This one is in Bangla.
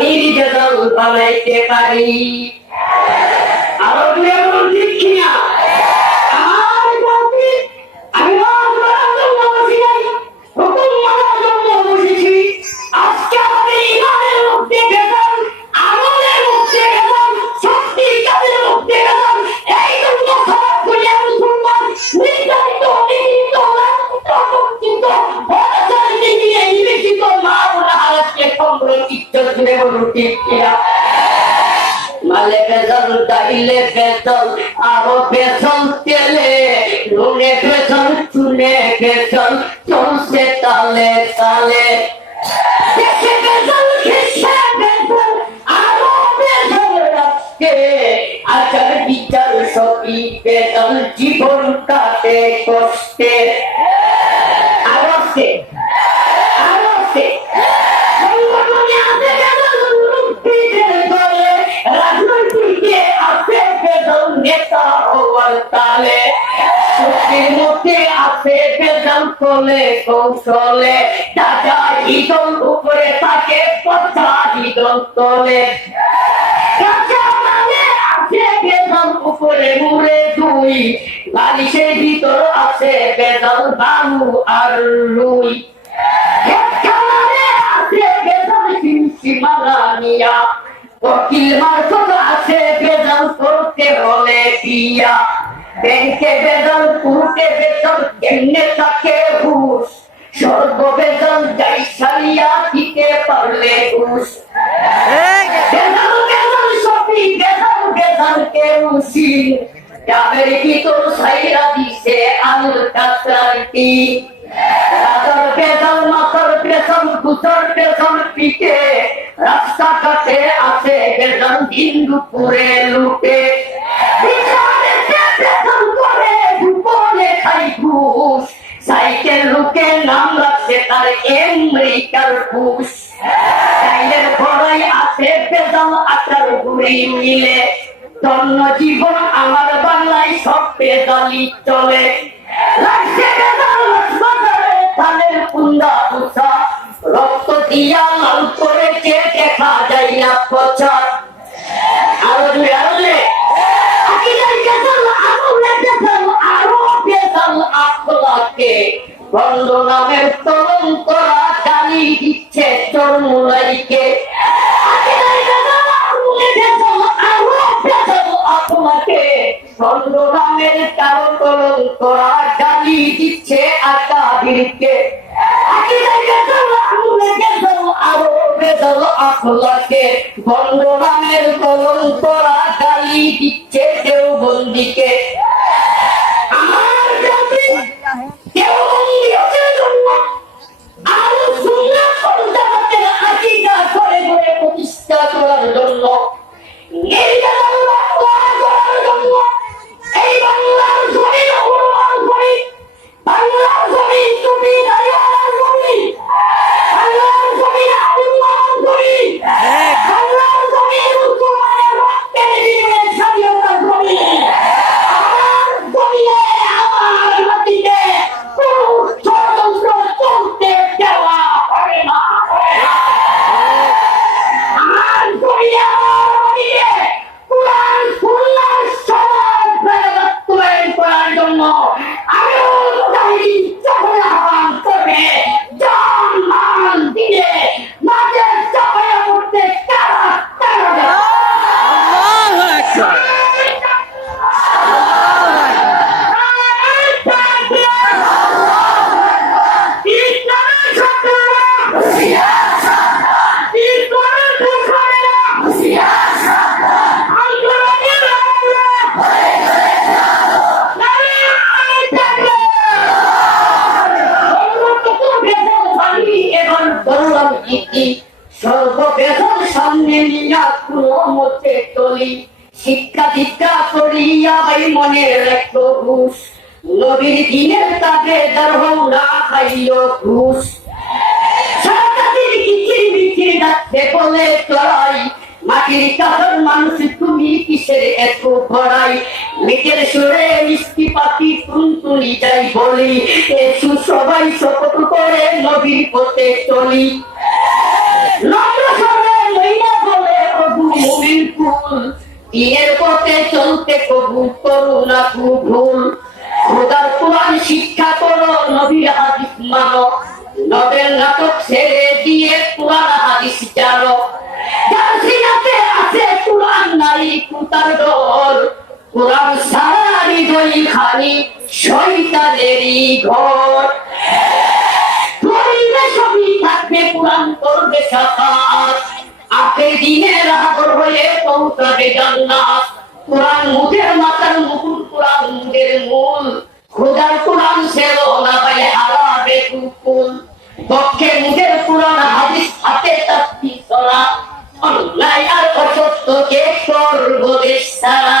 নির্যাতন পালাইতে পারি। আরও বলুন ঠিক কিনা মালে বেতন দাইলে বেতন আরও বেতন তেলে নুনে বেতন চুনে বেতন চলছে তালে তালে দেশে বেতন খেসে বেতন আরও বেতন রাখতে আচার বিচার সবই বেতন জীবন কাটে কষ্টে। তালে শক্তির মধ্যে আছে বেতন কলে কৌশলে। দাদা হিদল উপরে থাকে কথা হিদল তলে। মানে উপরে মুড়ে দুই। বালিশের ভিতর আছে বেতন বালু আর রুই। খানারে আছে ওকিল মারফত আছে বেতন করতে হলে বিয়া ব্যাংকে বেতন পুরুষে বেতন কেমনে থাকে হুশ সর্ব বেতন যাই সারিয়া দিতে পারলে হুশ আলুর কাঁচরাটি? রাতের বেতন মাথার বেতন কুতর বেতন পিঠে। রাস্তাঘাটে আছে বেতন দিন দুপুরে লুটে। তার আমেরিকার ঘুষ। চাইলের ঘরাই আছে বেদম আটার ঘুরি মিলে। ধন্য জীবন আমার বাংলায় সব বেদালি চলে। লাগছে কুন্দা উষা রক্ত দিয়া লাল করেছে দেখা যায় না পচা। আরও দুই আরলে আকিদার বেদম আরও বেদম আকলাকে বন্ধ নামের তরুণ করা জানি দিচ্ছে বেদম আকলাকে বন্ধ নামের তরুণ করা জানি দিচ্ছে আকলাকে বন্ধ নামের করা দিচ্ছে দেওবন্দিকে। সর্ববেদন সামনে নিয়া মতে চলি শিক্ষা দীক্ষা করিয়া মনে রাখো ঘুষ। নবীর দিনের তাকে দর্ভ না খাইও ঘুষ। কিসের এত সুরে মিষ্টি বলি। এসু সবাই শপথ করে নবীর পথে চলি। চলতে কবু করু না ভুল খোদার কোরআন শিক্ষা করো নবীর হাদিস মানো নবেল নাটক ছেড়ে দিয়ে কোরআন হাদিস জানো যার সিনাতে আছে কোরআন নারী কুতার দল কোরআন সারা হৃদয় খালি শয়তানেরই ঘর করবে সাকাত আখের দিনের হাবর হয়ে পৌঁছাবে জান্নাত। কোরআন মুখের মাথার মুকুল কোরআন মুখের মূল। খোদার কোরআন না হারাবে কুকুল। পক্ষে মুখের হাদিস হাতে অন্যায় আর সারা